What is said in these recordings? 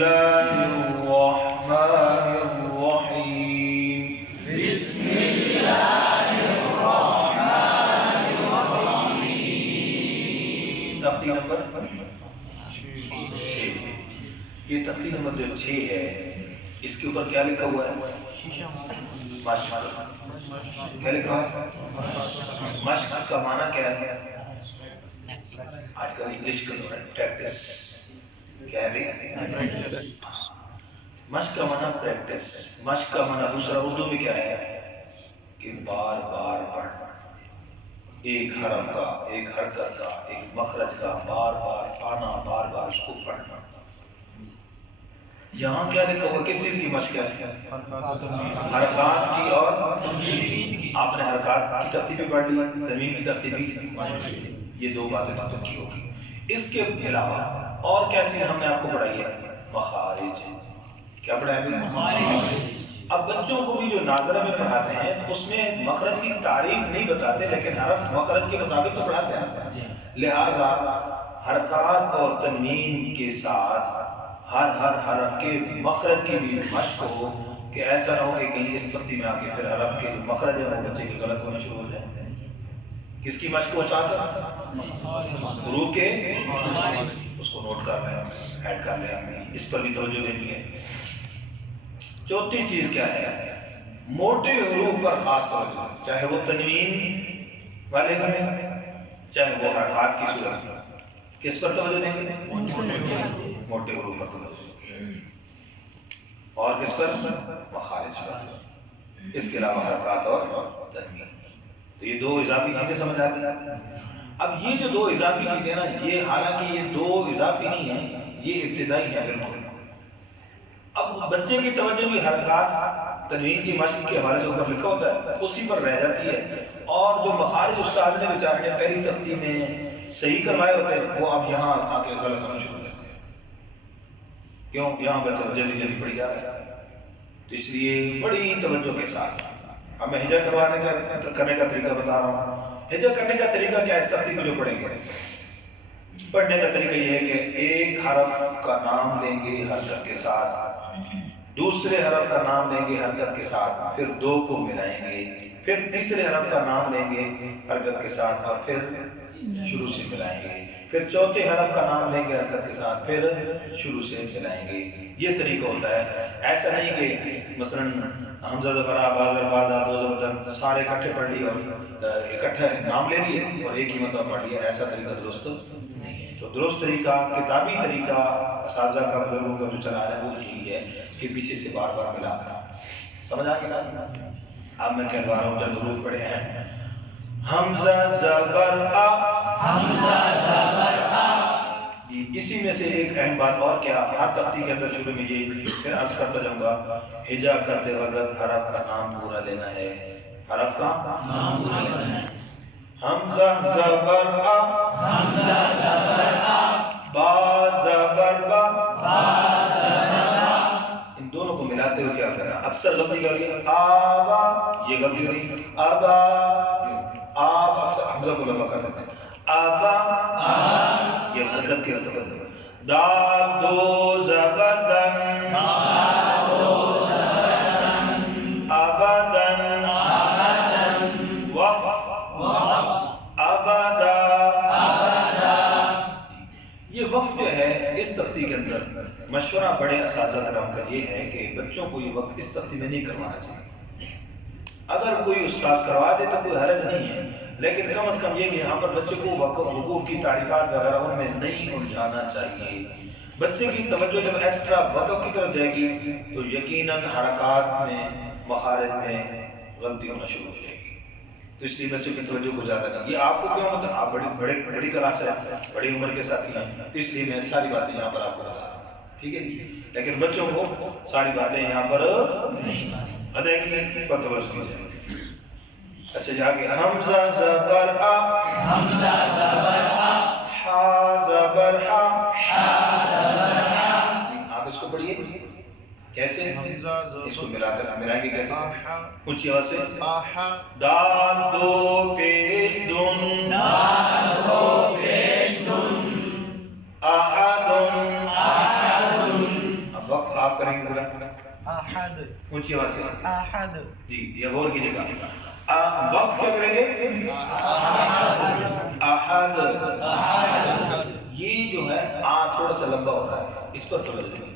اللہ الرحمن الرحیم بسم اللہ الرحمن الرحیم. تختی نمبر 6. یہ تختی نمبر جو 6 ہے اس کے اوپر کیا لکھا ہوا ہے؟ مشق. کیا لکھا ہے؟ مشق کا معنی کیا ہے؟ آج کل انگلش کا دور ہے، پریکٹس. کیا ہے بھائی؟ مشق کا معنی پریکٹس. مشق کا معنی دوسرا اردو میں کیا ہے کہ بار بار پڑھنا. ایک حرف کا، ایک حرکت کا، ایک مخرج کا بار بار آنا، بار بار اس کو پڑھنا. یہاں کیا لکھا ہوا؟ کس چیز کی مشق ہے؟ حرکات کی. اور آپ نے حرکات کی ترتیب بھی پڑھ لی، تنوین کی ترتیب بھی. یہ دو باتیں تب تک کی ہوگی. اس کے علاوہ اور کیا چیز ہم نے آپ کو پڑھائی ہے؟ مخارج. کیا پڑھایا ہے؟ مخارج. اب بچوں کو بھی جو ناظرہ میں پڑھاتے ہیں تو اس میں مخرج کی تعریف نہیں بتاتے، لیکن حرف مخرج کے مطابق تو پڑھاتے ہیں. لہٰذا حرکات اور تنوین کے ساتھ ہر حرف کے مخرج کی بھی مشق ہو، کہ ایسا نہ ہو کہ کہیں اس تختی میں آ کے پھر حرف کے جو مخرج ہے وہ بچے کے غلط ہونا شروع ہو جائے. کس کی مشق ہو ساتھ؟ حروف کے. اس کو نوٹ کر لیں، ایڈ کر لیں. اس پر بھی توجہ دینی ہے. چوتھی چیز کیا ہے؟ موٹے حروف پر خاص توجہ، چاہے وہ تنوین والے ہیں چاہے وہ حرکات کی صورت میں. کس پر توجہ دیں گے؟ موٹے حروف پر توجہ. اور کس پر؟ مخارج پر. اس کے علاوہ حرکات اور تنوین. تو یہ دو اضافی چیزیں سمجھ آتی ہیں. اب یہ جو دو اضافی چیزیں نا، یہ حالانکہ یہ دو اضافی نہیں ہیں، یہ ابتدائی ہیں بالکل. اب بچے کی توجہ بھی حرکات تنوین کی مشق کے حوالے سے اوپر لکھا ہوتا ہے، اسی پر رہ جاتی ہے. اور جو مخارج استاد نے بیچارے نے پہلی تختی میں صحیح کروائے ہوتے ہیں، وہ اب یہاں آ کے غلط ہونا شروع ہو جاتے ہیں. کیوں؟ یہاں بچے جلدی جلدی پڑھی جا رہے ہیں. تو اس لیے بڑی توجہ کے ساتھ اب میں ہجا کرنے کا طریقہ بتا رہا ہوں. ہجا کرنے کا طریقہ کیا ہے؟ اس تختی کو جو پڑھیں گے، پڑھنے کا طریقہ یہ ہے کہ ایک حرف کا نام لیں گے حرکت کے ساتھ، دوسرے حرف کا نام لیں گے حرکت کے ساتھ، پھر دو کو ملائیں گے، پھر تیسرے حرف کا نام لیں گے حرکت کے ساتھ اور پھر شروع سے ملائیں گے، پھر چوتھے حرف کا نام لیں گے حرکت کے ساتھ، پھر شروع سے ملائیں گے. یہ طریقہ ہوتا ہے. ایسا نہیں کہ مثلا حمزہ زبر آ با زر با دا دو زبر دم سارے اکٹھے پڑھ لیے اور اکٹھا نام لے لیے اور ایک ہی مرتبہ پڑھ لیا. ایسا طریقہ درست نہیں ہے. تو درست طریقہ، کتابی طریقہ اساتذہ کا بزرگوں کا جو چلا رہا ہے وہ یہی ہے کہ پیچھے سے بار بار ملا کر. سمجھ آ گیا؟ اب میں کہلوا رہا ہوں جو حروف پڑھے ہیں. حمزہ زبر آ، حمزہ زبر آ. اسی میں سے ایک اہم بات اور کیا، ہر تختی کے اندر شروع میں یہ پھر عرض کرتا جاؤں گا، ہجا کرتے وقت حرف کا نام پورا لینا ہے. حرف کا نام پورا لینا ہے. حمزہ زبر آ، حمزہ زبر آ. با زبر با. با زبر آ. ان دونوں کو ملاتے ہوئے کیا کرنا؟ اکثر غلطی ہو رہی ہے آبا، یہ غلطی ہو رہی ہے آبا. آب اکثر حمزہ کو لمبا کر دیتے ہیں. آبا یہ حرکت کے التفت ہے. دال دو زبر دن، دال دو زبر دن. ابدن، ابدن. وقف، وقف. ابدا. ابدا. یہ وقف جو ہے اس تختی کے اندر مشورہ بڑے اساتذہ کرام کا یہ ہے کہ بچوں کو یہ وقف اس تختی میں نہیں کروانا چاہیے. اگر کوئی استاد کروا دے تو کوئی حرج نہیں ہے، لیکن کم از کم یہ کہ یہاں پر بچے کو وقوف کی تعریفات وغیرہ ان میں نہیں الجھانا چاہیے. بچے کی توجہ جب ایکسٹرا وقف کی طرف جائے گی تو یقیناً حرکات میں، مخارج میں غلطی ہونا شروع ہو جائے گی. تو اس لیے بچوں کی توجہ کو زیادہ نہیں. یہ آپ کو کیوں مطلب آپ بڑی کلاس ہے، بڑی عمر کے ساتھی ہیں، تو اس لیے میں ساری باتیں یہاں پر آپ کو بتا رہا ہوں. ٹھیک ہے جی؟ لیکن بچوں کو ساری باتیں یہاں پر ادائیگی پر توجہ دی جائے. اچھا جا کے حمزہ زبر آ، حمزہ زبر آ. حا زبر حا. حا زبر حا. آپ اس کو پڑھیے کیسے؟ اس کو ملائیں گے کیسے؟ اونچی آواز سے. دال دو پیش دن، دال دو پیش دن. احدن. احدن. آپ کریں گے ذرا احد اونچی آواز سے احد جی یہ غور کیجیے گا وقف کیا کریں گے احد یہ جو ہے تھوڑا سا لمبا ہوتا ہے اس پر توجہ دیں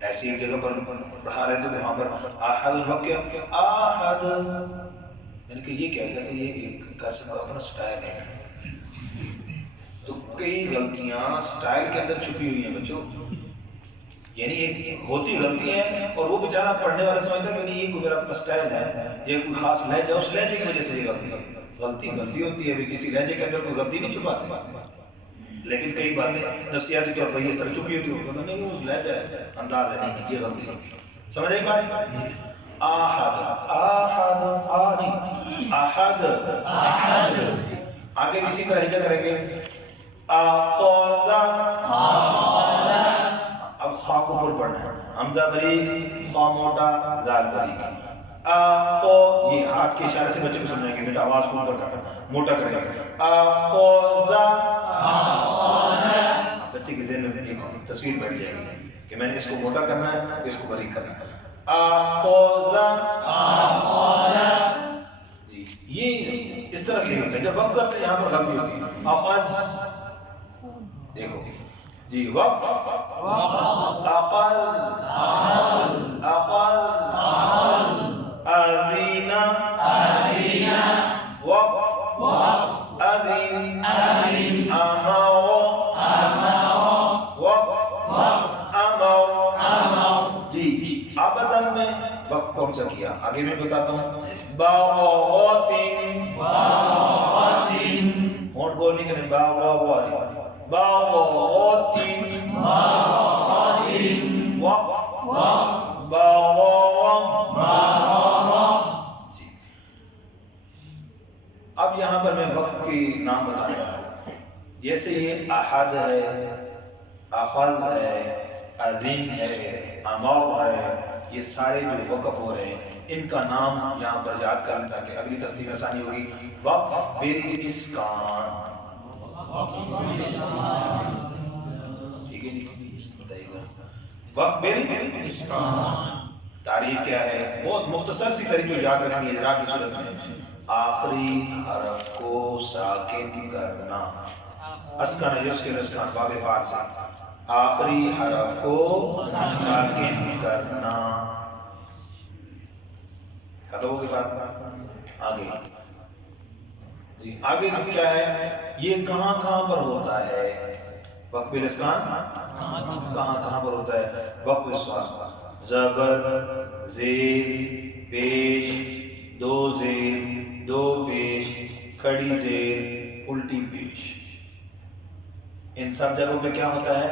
ایسی ایک جگہ پر پڑھا رہے تھے تو وہاں پر احد الوقت کیا احد یعنی کہ یہ کیا کہتے ہیں یہ ایک قسم کا اپنا سٹائل ہے تو کئی غلطیاں سٹائل کے اندر چھپی ہوئی ہیں بچوں یعنی ایک ہوتی غلطی ہے اور وہ بیچارہ پڑھنے والا سمجھتا ہے کہ نہیں یہ کوئی میرا اپنا سٹائل ہے یہ کوئی خاص لہجہ اس لہجے کی وجہ سے یہ غلطی ہے غلطی ہوتی ہے کسی لہجے کے اندر کوئی غلطی نہیں چھپاتے لیکن کئی باتیں نفسیاتی طور پر اس طرح چھپی ہوتی ہے نہیں وہ لہجہ ہے انداز ہے نہیں یہ غلطی ہوتی ہے سمجھ آئی بات احد احد احد آگے بھی اسی طرح ہجا کریں گے اخذ اب خا کو پر پڑھنا ہے حمزہ بریک خا موٹا دال بریک اخو یہ ہاتھ کے اشارے سے بچے کو سمجھائیں گے بیٹا آواز کو اوپر کرنا موٹا کریں گے اخذ بچے کے ذہن میں ایک تصویر بیٹھ جائے گی کہ میں نے اس کو موٹا کرنا ہے اس کو بریک کرنا ہے اخذ جی یہ اس طرح سے ہوتا ہے جب وقت کرتے ہیں یہاں پر غلطی ہوتی ہے اخذ دیکھو جی وقت اخذ اذین وقف اذن امر وقف امر جی ابدن میں وقف کون سا کیا آگے میں بتاتا ہوں باغات ہونٹ گول نہیں کریں باغات وقف جی اب یہاں پر میں وقف کی نام بتا رہا ہوں جیسے یہ احد ہے اخذ ہے اذن ہے امر ہے یہ سارے جو وقف ہو رہے ہیں ان کا نام یہاں پر یاد کر لیں تاکہ اگلی ترتیب آسانی ہوگی وقف بالاسکان ٹھیک ہے جی بتائیے گا وقف بالاسکان تعریف کیا ہے بہت مختصر سی طریقے یاد رکھنی ہے اعراب کی صورت میں آخری حرف کو ساکن کرنا اسکن یسکن اسکان باب فعل سے آخری حرف کو ساکن کرنا ختم ہوگی بات آگے جی آگے کیا ہے یہ کہاں کہاں پر ہوتا ہے وقف بالاسکان کہاں پر ہوتا ہے وقف بالاسکان زبر زیر پیش دو زیر دو پیش کھڑی زیر الٹی پیش ان سب جگہوں پہ کیا ہوتا ہے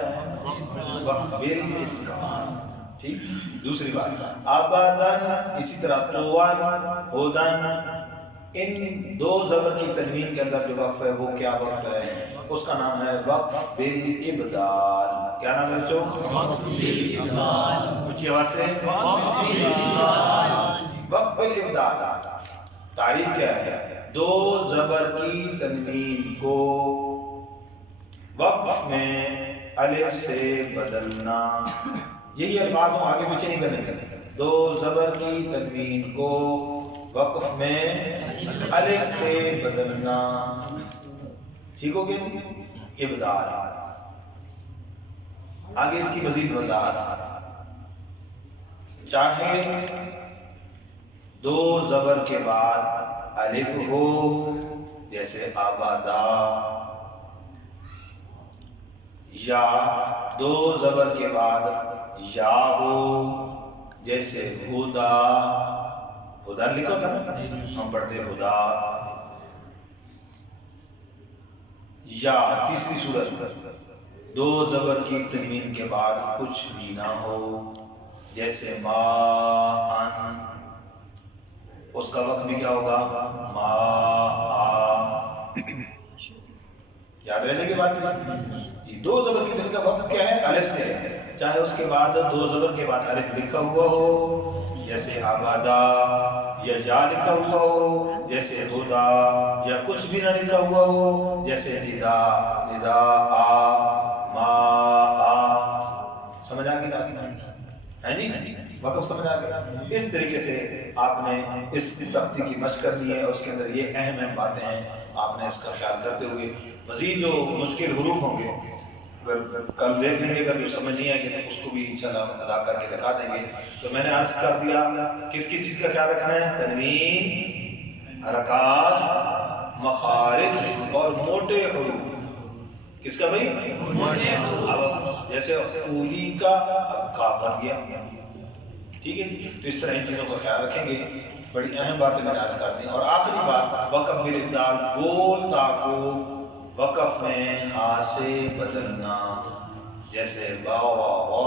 وقف بالاسکان ٹھیک دوسری بات آبادن اسی طرح طوان ہودن ان دو زبر کی تنوین کے اندر جو وقف ہے وہ کیا وقف ہے اس کا نام ہے وقف بالابدال کیا نام ہے بچوں وقف بالابدال اونچی آواز سے وقف بالابدال تعریف کیا ہے دو زبر کی تنوین کو وقف میں الف سے بدلنا یہی الفاظ ہوں آگے پیچھے نہیں کرنے کے دو زبر کی تنوین کو وقف میں الف سے بدلنا ٹھیک ہو گیا ابدال آگے اس کی مزید وضاحت چاہے دو زبر کے بعد الف ہو جیسے آبادا یا دو زبر کے بعد یا ہو جیسے ہدا ہدا لکھا ہوتا نا ہم پڑھتے ہدا یا تیسری صورت دو زبر کی تنوین کے بعد کچھ بھی نہ ہو جیسے ما ان اس کا وقت بھی کیا ہوگا ما آ یاد رہنے کے بعد دو زبر کی تنوین کا وقت کیا ہے الف سے ہے چاہے اس کے بعد دو زبر کے بعد الف لکھا ہوا ہو جیسے آبادا یا جا لکھا ہوا ہو جیسے ہدا یا کچھ بھی نہ لکھا ہوا ہو جیسے ندا ندا آ ما آ سمجھ آ گئی بات ہے جی؟ وقف سمجھ آ گیا؟ اس طریقے سے آپ نے اس تختی کی مشق کرنی ہے، اور اس کے اندر یہ اہم اہم باتیں ہیں، آپ نے اس کا خیال کرتے ہوئے مزید جو مشکل حروف ہوں گے اگر کل دیکھ لیں گے، اگر جو سمجھ نہیں آئے گی تو اس کو بھی انشاءاللہ ادا کر کے دکھا دیں گے۔ تو میں نے عرض کر دیا کس کس چیز کا خیال رکھنا ہے؟ تنوین، حرکات، مخارج اور موٹے حروف۔ کس کا بھائی؟ موٹے حروف۔ اب جیسے اولی کا اب کا بن گیا، ٹھیک ہے جی؟ تو اس طرح ان چیزوں کا خیال رکھیں گے، بڑی اہم باتیں میں نے عرض کر دی۔ اور آخری بات، وقف بالاعتدال، گول تا کو وقف میں ہاتھ سے بدلنا، جیسے با وا وا